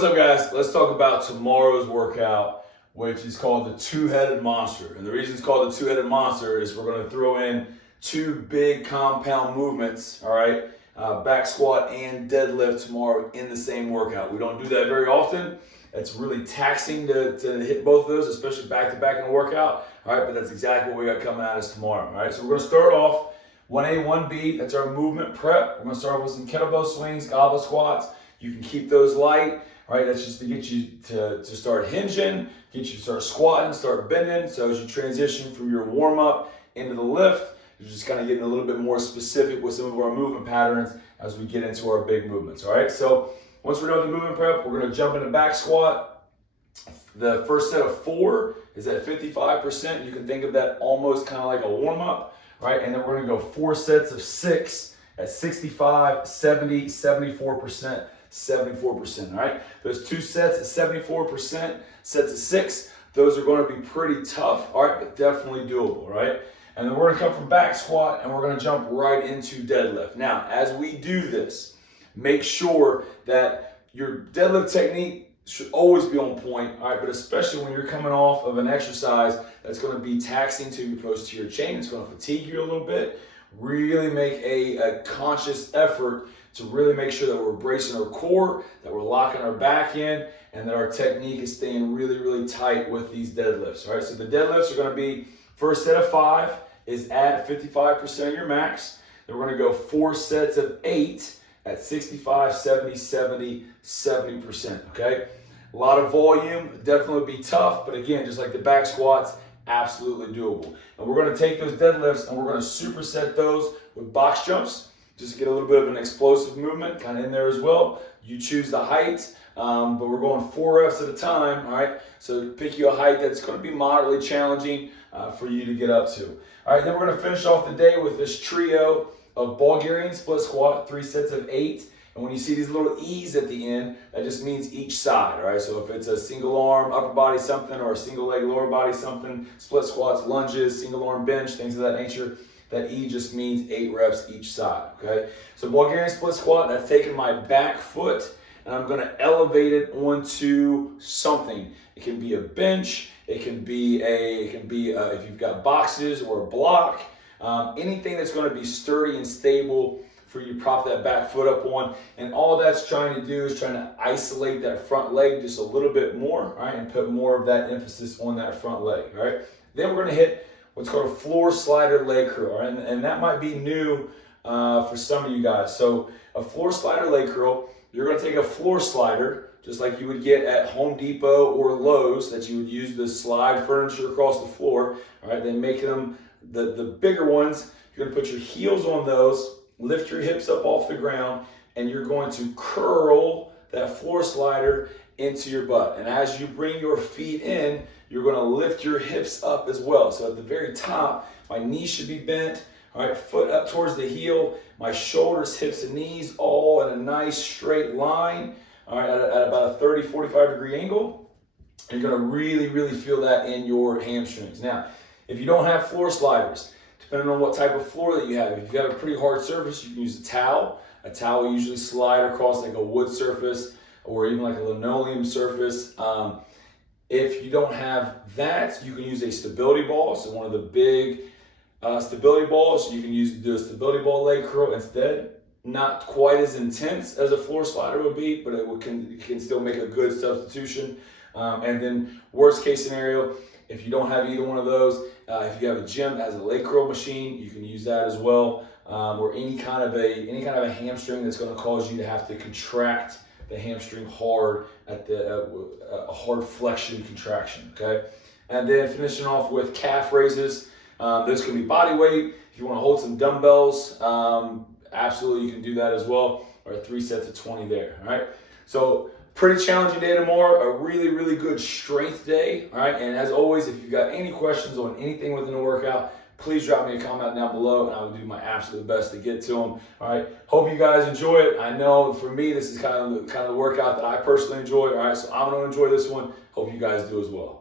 What's up, guys? Let's talk about tomorrow's workout, which is called the two-headed monster. And the reason it's called the two-headed monster is we're going to throw in two big compound movements, all right? Back squat and deadlift tomorrow in the same workout. We don't do that very often. It's really taxing to hit both of those, especially back-to-back in a workout, all right? But that's exactly what we got coming at us tomorrow, all right? So we're going to start off 1A, 1B. That's our movement prep. We're going to start off with some kettlebell swings, goblet squats. You can keep those light. All right, that's just to get you to start hinging, get you to start squatting, start bending. So as you transition from your warm-up into the lift, you're just kind of getting a little bit more specific with some of our movement patterns as we get into our big movements, all right? So once we're done with the movement prep, we're gonna jump into back squat. The first set of 4 is at 55%. You can think of that almost kind of like a warm-up, right? And then we're gonna go 4 sets of 6 at 65, 70, 74%. 74%, all right? Those 2 sets at 74%, sets of 6, those are going to be pretty tough, all right, but definitely doable, right? And then we're going to come from back squat and we're going to jump right into deadlift. Now, as we do this, make sure that your deadlift technique should always be on point, all right, but especially when you're coming off of an exercise that's going to be taxing to your posterior chain, it's going to fatigue you a little bit. Really make a conscious effort to really make sure that we're bracing our core, that we're locking our back in, and that our technique is staying really, really tight with these deadlifts, all right? So the deadlifts are gonna be, first set of 5 is at 55% of your max. Then we're gonna go 4 sets of 8 at 65, 70, 70, 70%, okay? A lot of volume, definitely be tough, but again, just like the back squats, absolutely doable. And we're gonna take those deadlifts and we're gonna superset those with box jumps, just to get a little bit of an explosive movement kind of in there as well. You choose the height, but we're going 4 reps at a time, all right? So pick you a height that's gonna be moderately challenging for you to get up to. All right, then we're gonna finish off the day with this trio of Bulgarian split squat, 3 sets of 8. And when you see these little E's at the end, that just means each side, all right? So if it's a single arm, upper body something, or a single leg, lower body something, split squats, lunges, single arm bench, things of that nature, that E just means 8 reps each side, okay? So Bulgarian split squat, that's taking my back foot and I'm gonna elevate it onto something. It can be a bench, it can be if you've got boxes or a block, anything that's gonna be sturdy and stable for you to prop that back foot up on. And all that's trying to do is trying to isolate that front leg just a little bit more, all right? And put more of that emphasis on that front leg, all right? Then we're gonna hit what's called a floor slider leg curl, right? And that might be new for some of you guys. So a floor slider leg curl, you're gonna take a floor slider, just like you would get at Home Depot or Lowe's, that you would use to slide furniture across the floor, all right? They make them, the bigger ones, you're gonna put your heels on those, lift your hips up off the ground, and you're going to curl that floor slider into your butt. And as you bring your feet in, you're gonna lift your hips up as well. So at the very top, my knees should be bent, all right, foot up towards the heel, my shoulders, hips, and knees all in a nice straight line, all right, at about a 30, 45 degree angle. You're gonna really, really feel that in your hamstrings. Now, if you don't have floor sliders, depending on what type of floor that you have, if you've got a pretty hard surface, you can use a towel. A towel will usually slide across like a wood surface or even like a linoleum surface. If you don't have that, you can use a stability ball. So one of the big stability balls, you can do a stability ball leg curl instead. Not quite as intense as a floor slider would be, but it can still make a good substitution. And then worst case scenario, if you don't have either one of those, if you have a gym that has a leg curl machine, you can use that as well. Or any kind of a hamstring that's going to cause you to have to contract the hamstring hard at a hard flexion contraction, okay? And then finishing off with calf raises. Those can be body weight. If you want to hold some dumbbells, absolutely you can do that as well. Or 3 sets of 20 there, all right? So pretty challenging day tomorrow, a really, really good strength day, all right? And as always, if you've got any questions on anything within the workout, please drop me a comment down below and I will do my absolute best to get to them. All right, hope you guys enjoy it. I know for me, this is kind of the workout that I personally enjoy. All right, so I'm gonna enjoy this one. Hope you guys do as well.